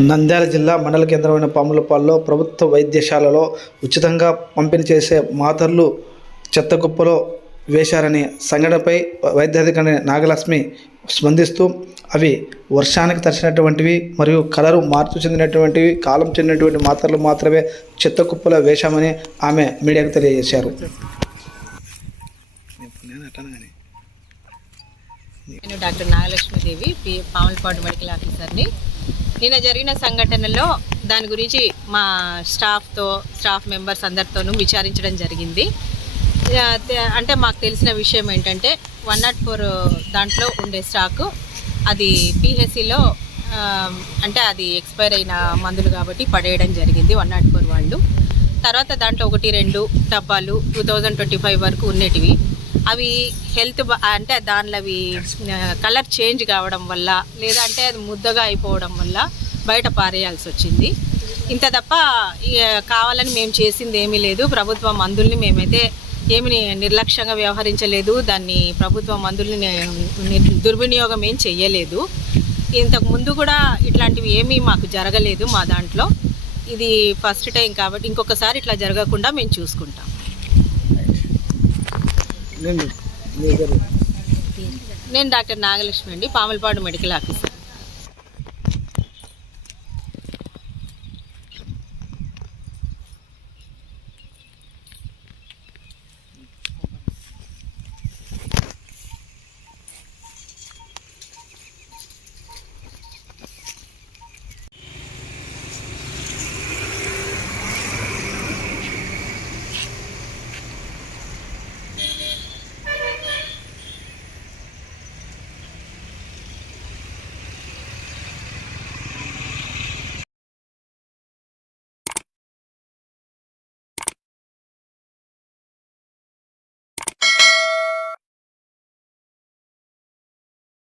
నంద్యాల జిల్లా మండల కేంద్రమైన పాములపాడులో ప్రభుత్వ వైద్యశాలలో ఉచితంగా పంపిణీ చేసే మాతర్లు చెత్త కుప్పలో వేశారనే సంఘటనపై వైద్యాధికారి నాగలక్ష్మి స్పందిస్తూ అవి వర్షానికి తడిసినటువంటివి మరియు కలరు మార్పు చెందినటువంటివి, కాలం చెందినటువంటి మాతర్లు మాత్రమే చెత్త కుప్పలో వేశామని ఆమె మీడియాకు తెలియజేశారు. నేను డాక్టర్ నాగలక్ష్మీదేవి, పాములపాడు మెడికల్ ఆఫీసర్ని. నిన్న జరిగిన సంఘటనలో దాని గురించి మా స్టాఫ్ మెంబర్స్ అందరితోనూ విచారించడం జరిగింది. అంటే మాకు తెలిసిన విషయం ఏంటంటే 104 దాంట్లో ఉండే స్టాకు అది పిహెచ్సిలో అంటే అది ఎక్స్పైర్ అయిన మందులు కాబట్టి పడేయడం జరిగింది 104 వాళ్ళు. తర్వాత దాంట్లో 1-2 డబ్బాలు 2025 వరకు ఉన్నటివి అవి హెల్త్ అంటే దానిలో అవి కలర్ చేంజ్ కావడం వల్ల లేదంటే అది ముద్దగా అయిపోవడం వల్ల బయట పారేయాల్సి వచ్చింది. ఇంత తప్ప కావాలని మేము చేసింది ఏమీ లేదు. ప్రభుత్వ మందుల్ని మేమైతే ఏమి నిర్లక్ష్యంగా వ్యవహరించలేదు. దాన్ని ప్రభుత్వ మందుల్ని దుర్వినియోగం ఏం చెయ్యలేదు. ఇంతకు ముందు కూడా ఇట్లాంటివి ఏమీ మాకు జరగలేదు. మా దాంట్లో ఇది ఫస్ట్ టైం కాబట్టి ఇంకొకసారి ఇట్లా జరగకుండా మేము చూసుకుంటాం. నేను డాక్టర్ నాగలక్ష్మి అండి, పాములపాడు మెడికల్ ఆఫీసర్.